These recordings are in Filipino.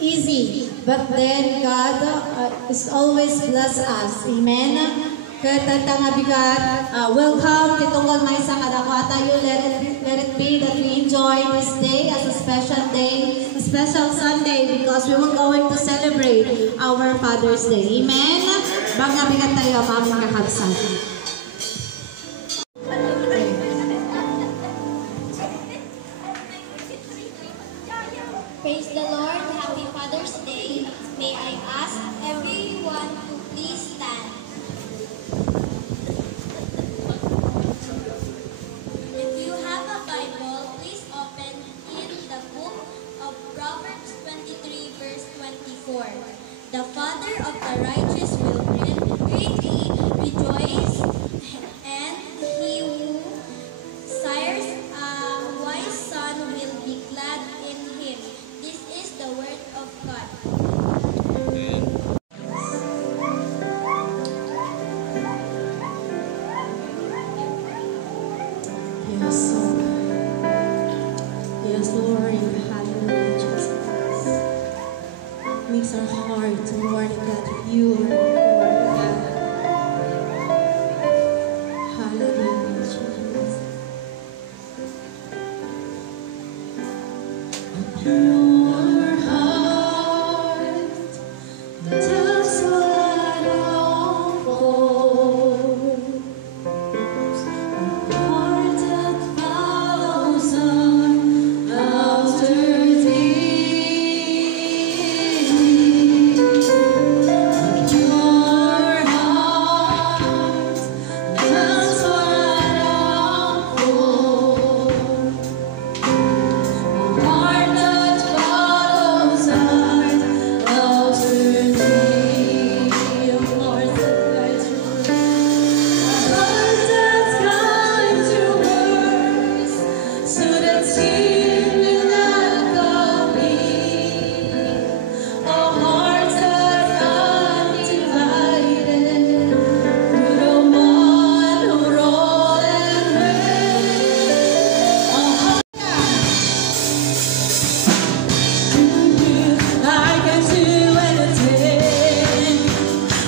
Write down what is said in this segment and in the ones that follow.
easy, but then God is always bless us. Amen. Kaya nga bigat, welcome kitungkol may sa kadako tayo. Let it be that we enjoy this day as a special day, a special Sunday, because we will going to celebrate our Father's Day. Amen. Bang bigat tayo mamang kakabsan. Praise the Lord. Happy Father's Day. May I ask everyone to please stand. If you have a Bible, please open in the book of Proverbs 23 verse 24. The father of the righteous will greatly rejoice, and he who sires a wise son will be glad in him. This is the word of God. Yes, Lord. Yes, Lord. Hallelujah, Jesus. Makes our heart to Lord God with you, Lord God. Hallelujah, Jesus. Pure heart, that's what I long for. A heart that follows on after thee. A pure heart, that's what I long for. Heart that follows on after thee, a heart that guides your a heart that's kind to words, so that sin will not copy. A heart that's undivided, to the one who rolled and reigns. A heart I can do anything,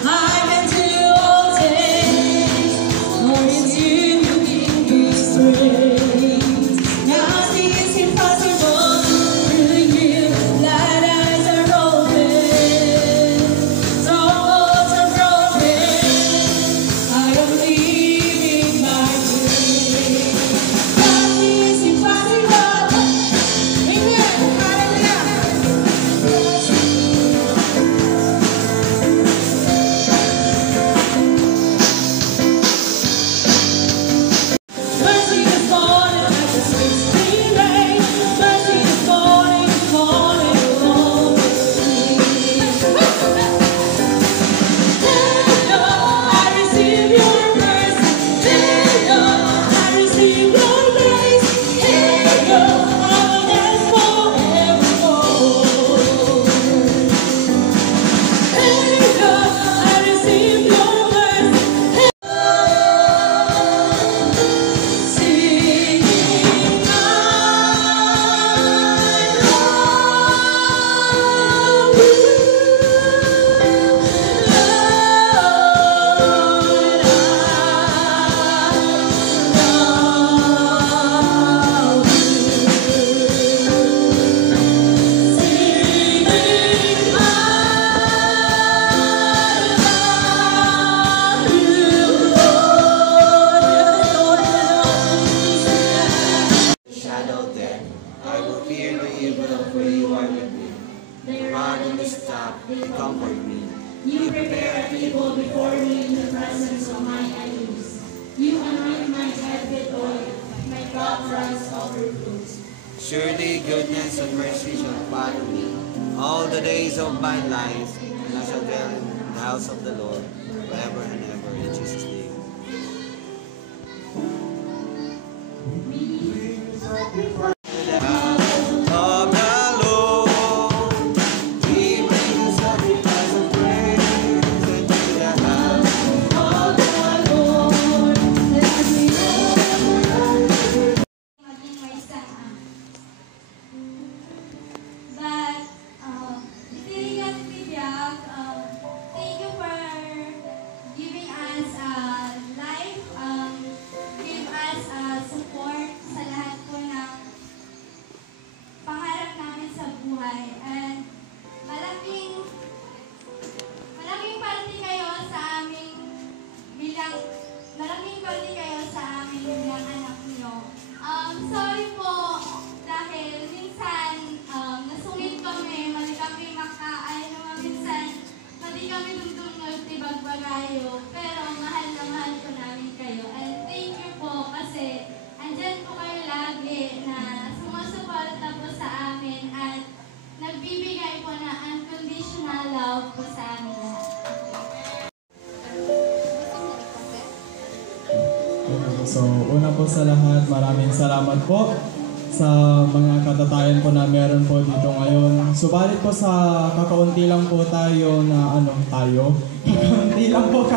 I can do all things, for it's you who give me strength. Nothing is impossible through you. Light eyes are open, strongholds are broken. I am living my dream. Nothing is impossible. Amen. Hallelujah. Mercy is falling like the sweet rain. Mercy is falling over me. I receive your mercy. I receive your grace. All that's forevermore. I receive your mercy. Singing, Shadow death, I will fear no evil, for you are with me. The rod and the staff, they comfort me. You prepare a table before me in the presence of my enemies. You anoint my head with oil, my cup runs over fruits. Surely goodness and mercy shall follow me all the days of my life, and I shall dwell in the house of the Lord forever and ever, in Jesus' name. The house of the Lord, He brings sacrifice of praise into the house of the Lord. But kayo, pero mahal na mahal po namin kayo. And thank you po kasi andyan po kayo lagi na sumusuporta po sa amin at nagbibigay po na unconditional love po sa amin lahat. So, una po sa lahat, maraming salamat po sa mga katatayan po na meron po dito ngayon. Subalit po sa kakaunti lang po tayo na kakaunti lang po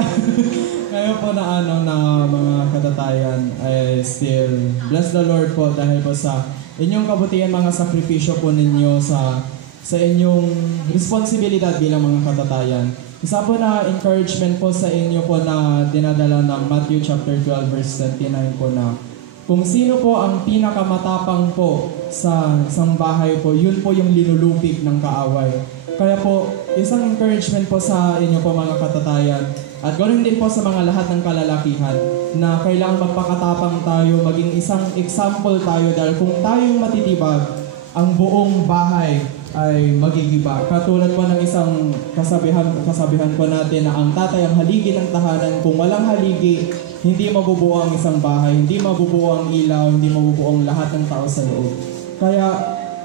kayo po na na mga katatayan ay still bless the Lord po dahil po sa inyong kabutihan, mga sakripisyo po ninyo sa inyong responsibilidad bilang mga katatayan. Isa po na encouragement po sa inyo po na dinadala ng Matthew chapter 12 verse 29 po na kung sino po ang pinakamatapang po sa isang bahay po, yun po yung linulupig ng kaaway. Kaya po, isang encouragement po sa inyo po mga katatayan at ganoon din po sa mga lahat ng kalalakihan na kailangan magpakatapang tayo, maging isang example tayo dahil kung tayong matitibag, ang buong bahay ay magigiba. Katulad po ng isang kasabihan po natin na ang tatay ang haligi ng tahanan. Kung walang haligi, hindi mabubuo ang isang bahay, hindi mabubuo ang ilaw, hindi mabubuo ang lahat ng tao sa loob. Kaya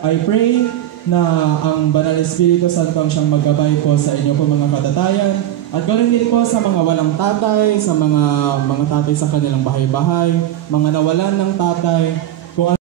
I pray na ang Banal Espiritu Santo ang siyang maggabay po sa inyo po mga katatayan. At ganoon din po sa mga walang tatay, sa mga tatay sa kanilang bahay-bahay, mga nawalan ng tatay. Kung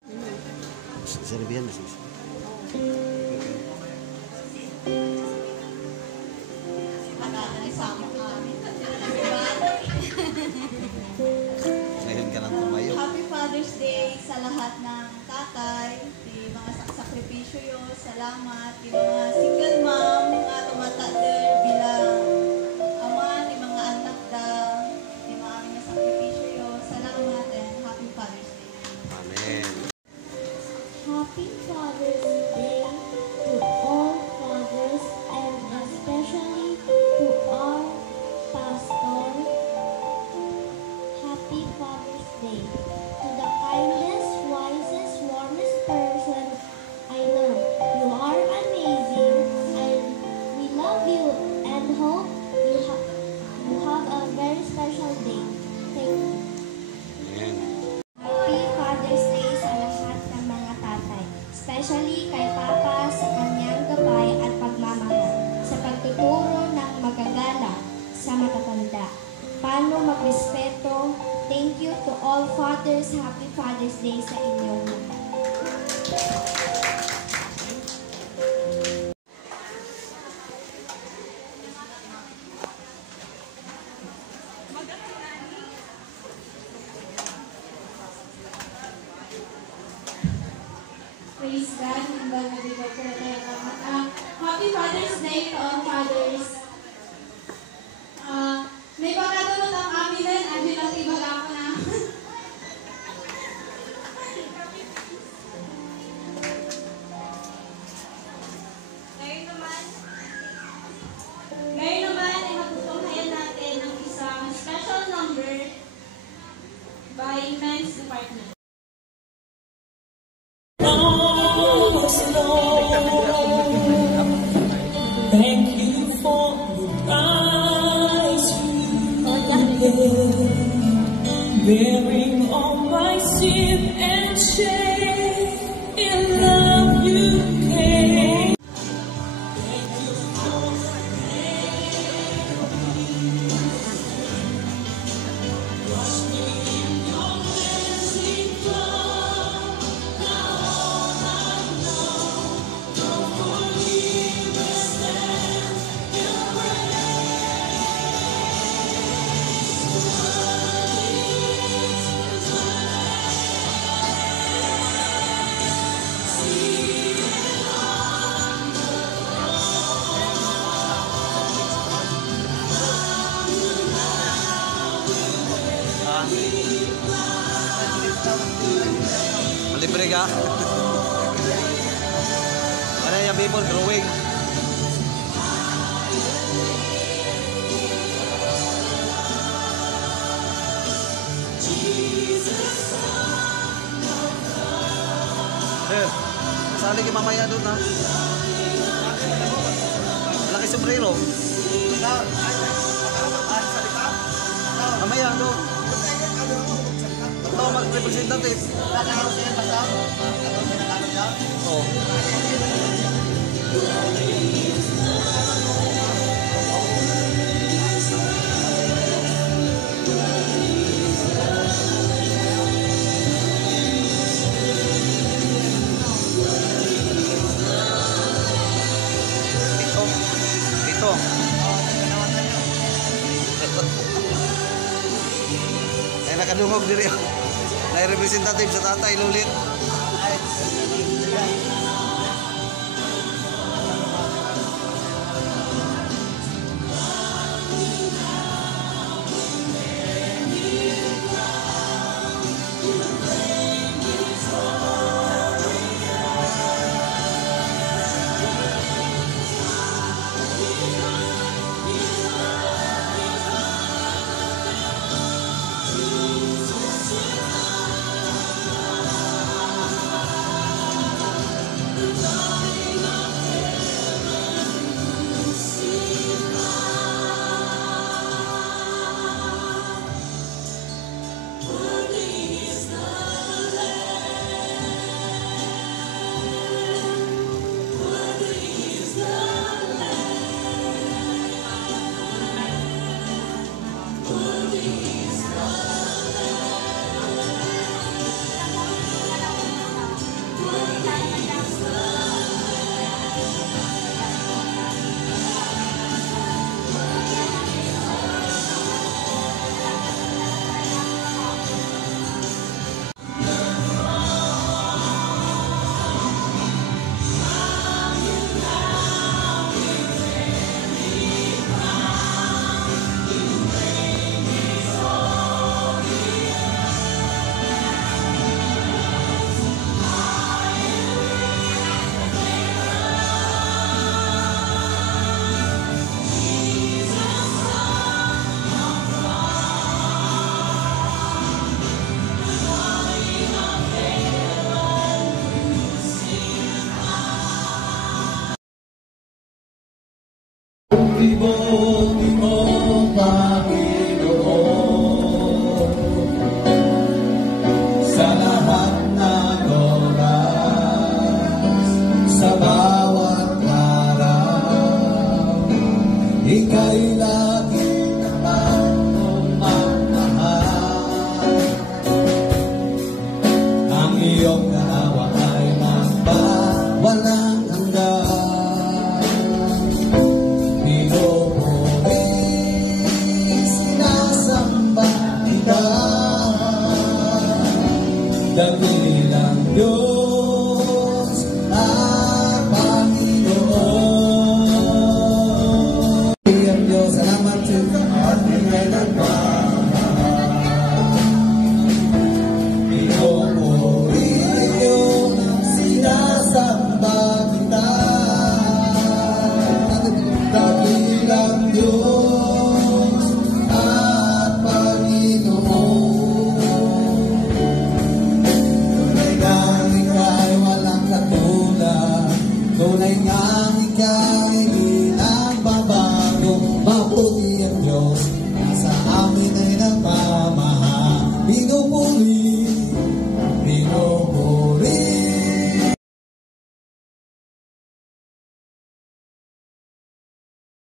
Happy Father's Day sa lahat ng tatay, di mga sakripisyo yun, salamat, di mga single mom, mga tumatader bilang ama, di mga anak da, di mga aming sakripisyo yun, salamat and Happy Father's Day. Amen. Happy Father's Day to all fathers and especially to our pastor. Happy Father's Day to the kindest, wisest, warmest person I know. You are amazing and we love you and hope you have a very special day. Thank you. Amen. Happy Father's Day sa lahat ng mga tatay, especially kay Papa sa kanyang gabay at pagmamahal, sa pagtuturo ng magagala sa matatanda, paano magrespeto. Thank you to all fathers. Happy Father's Day sa inyong lahat. Praise God, hanggang nabigay ko na tayo lahat. Happy Father's Day to all fathers. May pagkatulot ang amin din, andyan ang ibag ako na. Ngayon naman ay matutunghayan natin ang isang special number by Men's Department. Thank you for the price you paid, bearing all my sin and shame. In love you came. Thank you for wash me in your cleansing flood. Now all I know, no forgiveness and your Malibre ka. Ano yung people growing? Sali kayo mamaya doon ha. Malaki sombrero. Mamaya, no? Ito mag-representative. Oo. Ito. Ay nakadungog diri. Na representative sa tatay Lulit. Vivo